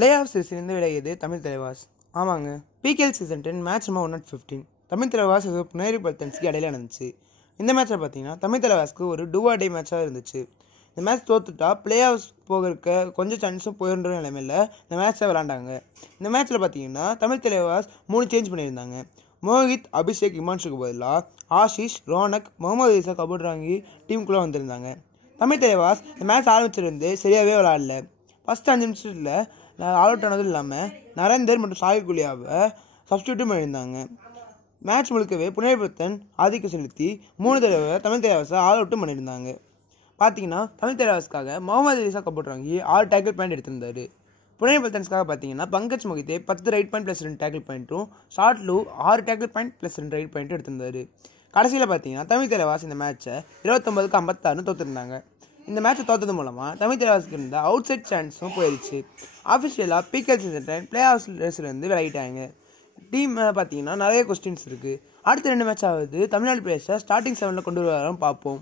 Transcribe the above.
Play off சீசன்லேருந்து விலகியது தமிழ் தலைவாஸ். ஆமாங்க, PKL season 10 match number 115 Tamil Thalaivas Puneri பல்டன்ஸ்க்கு இடையில நடந்துச்சு. இந்த மேட்ச்சில் பார்த்தீங்கன்னா தமிழ் தலைவாஸ்க்கு ஒரு டூ ஆர் டே மேட்சாக இருந்துச்சு. இந்த மேட்ச் தோத்துட்டா பிளே ஆஃப் போகிறதுக்கு கொஞ்சம் சான்ஸும் போயின்ற நிலைமையில் இந்த மேட்ச்சை விளாண்டாங்க. இந்த மேட்ச்சில் பார்த்தீங்கன்னா தமிழ் தலைவாஸ் 3 சேஞ்ச் பண்ணியிருந்தாங்க. மோஹித், அபிஷேக், இமான்ஷுக்கு பதிலாக ஆஷிஷ், ரோனக், முகமது ஈசா, கபூர்ராங்கி டீமுக்குள்ளே வந்திருந்தாங்க. தமிழ் தலைவாஸ் இந்த மேட்ச் ஆரம்பிச்சிருந்து சரியாகவே விளாடல. ஃபஸ்ட் 5 நிமிஷத்தில் ஆல் அவுட் ஆனதும் இல்லாமல் நரேந்தர் மற்றும் சாய் குலியாவை சப்ஸ்டியூட்டும் பண்ணியிருந்தாங்க. மேட்ச் முழுக்கவே புனேரி பல்டன் ஆதிக்கம் செலுத்தி 3 தடவை தமிழ் தலைவாஸை ஆல் அவுட்டும் பண்ணியிருந்தாங்க. பார்த்தீங்கன்னா தமிழ் தலைவாஸ்க்காக முகமது ஈசா, கபூர்ராங்கி 6 டேக்கிள் பாயிண்ட் எடுத்திருந்தார். புனேரி பல்டன்ஸ்க்காக பார்த்தீங்கன்னா பங்கஜ் மொஹிதே 10 ரைட் பாயிண்ட் +2 டேக்கிள் பாயிண்ட்டும், ஷார்ட்லூ 6 டேக்கிள் பாயிண்ட் +2 ரைட் பாயிண்ட்டும் எடுத்திருந்தார். கடைசியில் பார்த்தீங்கன்னா தமிழ் தலைவாஸ் இந்த மேட்ச்சை 29-56 தோற்றுருந்தாங்க. இந்த மேட்ச்சை தோற்றது மூலமாக தமிழ் தலைவாஸ்க்கு இருந்த அவுட் சைட் சான்ஸும் போயிடுச்சு. ஆஃபிஷியலாக பிகேஎல் சீசன் 10 பிளே ஆஃப் ரேஸ்லேருந்து விலகிட்டாங்க. டீம் பார்த்தீங்கன்னா நிறைய கொஸ்டின்ஸ் இருக்குது. அடுத்த 2 மேட்ச் ஆகுது தமிழ்நாடு பிளேயர்ஸை ஸ்டார்டிங் 7ல் கொண்டு வருவாரான்னு பார்ப்போம்.